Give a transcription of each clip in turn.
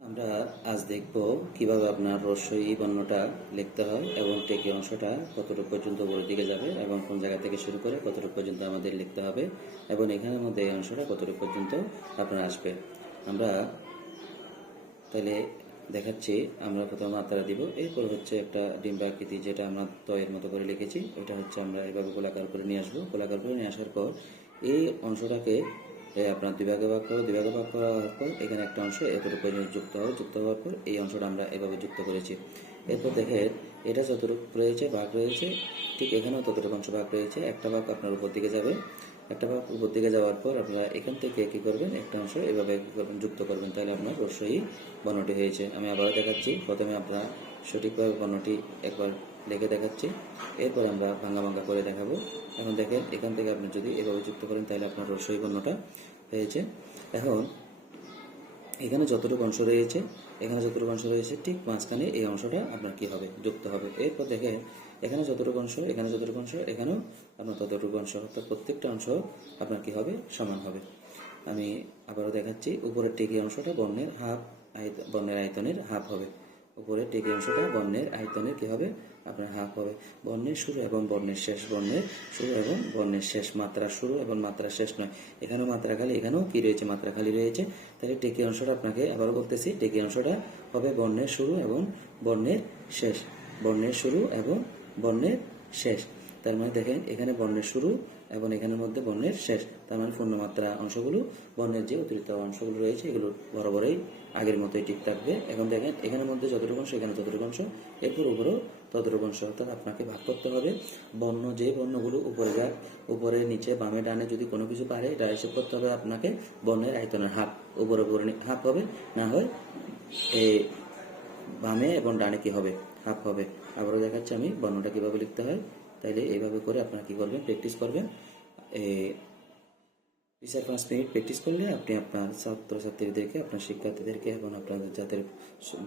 আমরা আজ দেখব কিভাবে আপনার রস্বই বর্ণটা লিখতে হয় এবং টেকি অংশটা কতটুকু পর্যন্ত উপরের দিকে যাবে এবং কোন জায়গা থেকে শুরু করে কতটুকু পর্যন্ত আমাদের লিখতে হবে এবং এখানের মধ্যে এই অংশটা কতটুকু পর্যন্ত আপনার আসবে। আমরা তাহলে দেখাচ্ছি। আমরা প্রথমে মাত্রা দিব, এরপর হচ্ছে একটা ডিম্বাকৃতি যেটা আমরা তয়ের মতো করে লিখেছি ওইটা হচ্ছে আমরা এভাবে গোলাকার করে নিয়ে আসবো। গোলাকার করে নিয়ে আসার পর এই অংশটাকে আপনার দুই ভাগে ভাগ করো। দুই ভাগে ভাগ করা হওয়ার পর এখানে একটা অংশ এতটুকু পর্যন্ত যুক্ত হওয়ার পর এই অংশটা আমরা এভাবে যুক্ত করেছি। এরপর দেখেন এটা যতটুকু রয়েছে ভাগ রয়েছে, ঠিক এখানেও ততটুকু অংশ ভাগ রয়েছে। একটা ভাগ আপনার উপর দিকে যাবে, একটা ভাগ উপর দিকে যাওয়ার পর আপনারা এখান থেকে কী করবেন, একটা অংশ এভাবে কী করবেন, যুক্ত করবেন, তাহলে আপনার রস্বই বর্ণটি হয়েছে। আমি আবারও দেখাচ্ছি। প্রথমে আপনারা সঠিকভাবে বর্ণটি একবার লিখে দেখাচ্ছি, এরপর আমরা ভাঙা ভাঙা করে দেখাবো। এখন দেখেন এখান থেকে আপনি যদি এভাবে যুক্ত করেন তাহলে আপনার রস্বই বর্ণটা হয়েছে। এখন এখানে যতটুকু অংশ রয়েছে, ঠিক মাঝখানে এই অংশটা আপনার কি হবে, যুক্ত হবে। এরপর দেখেন এখানে যতটুকু অংশ, এখানেও আপনার ততটুকু অংশ, অর্থাৎ প্রত্যেকটা অংশ আপনার কি হবে, সমান হবে। আমি আবারও দেখাচ্ছি। উপরের টেকি অংশটা বর্ণের আয়তনের হাফ হবে। উপরের টেকি অংশটা বর্ণের আয়তনের কি হবে, আপনার হাফ হবে। বর্ণের শুরু এবং বর্ণের শেষ, মাত্রা শুরু এবং মাত্রা শেষ নয়। এখানেও মাত্রা খালি, এখানেও কি রয়েছে, মাত্রা খালি রয়েছে। তাহলে টেকি অংশটা আপনাকে আবারও বলতেছি, টেকি অংশটা হবে বর্ণের শুরু এবং বর্ণের শেষ। তার মানে দেখেন এখানে বর্ণের শুরু এবং এখানের মধ্যে বর্ণের শেষ। তার মানে পূর্ণমাত্রা অংশগুলো, বর্ণের যে অতিরিক্ত অংশগুলো রয়েছে এগুলো বরাবরই আগের মতোই ঠিক থাকবে। এখন দেখেন এখানের মধ্যে যতটুকু অংশ, এখানে ততটুকু অংশ, এরপর উপরেও ততটুকু অংশ। অর্থাৎ আপনাকে ভাগ করতে হবে যে বর্ণগুলো উপরে নিচে বামে ডানে যদি কোনো কিছু পারে এটা হিসেব করতে হবে আপনাকে। বর্ণের আয়তনের হাফ, উপরে হাফ হবে, না হয় এই বামে এবং ডানে কি হবে, হাফ হবে। আবারও দেখাচ্ছি আমি বর্ণটা কিভাবে লিখতে হয়। তাইলে এইভাবে করে আপনারা কি করবেন, প্র্যাকটিস করবেন। 4-5 মিনিট প্র্যাকটিস করলে আপনি আপনার ছাত্রছাত্রীদেরকে, আপনার শিক্ষার্থীদেরকে এবং আপনাদের যাদের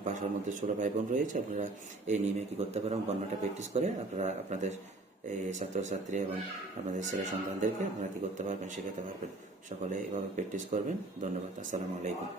বাসার মধ্যে ছোট ভাই বোন রয়েছে, আপনারা এই নিয়মে কি করতে পারেন, বর্ণটা প্র্যাকটিস করে আপনারা আপনাদের এই ছাত্রছাত্রী এবং আপনাদের ছেলে সন্তানদেরকে আপনারা কি করতে পারবেন, শেখাতে পারবেন। সকলে এভাবে প্র্যাকটিস করবেন। ধন্যবাদ। আসসালামু আলাইকুম।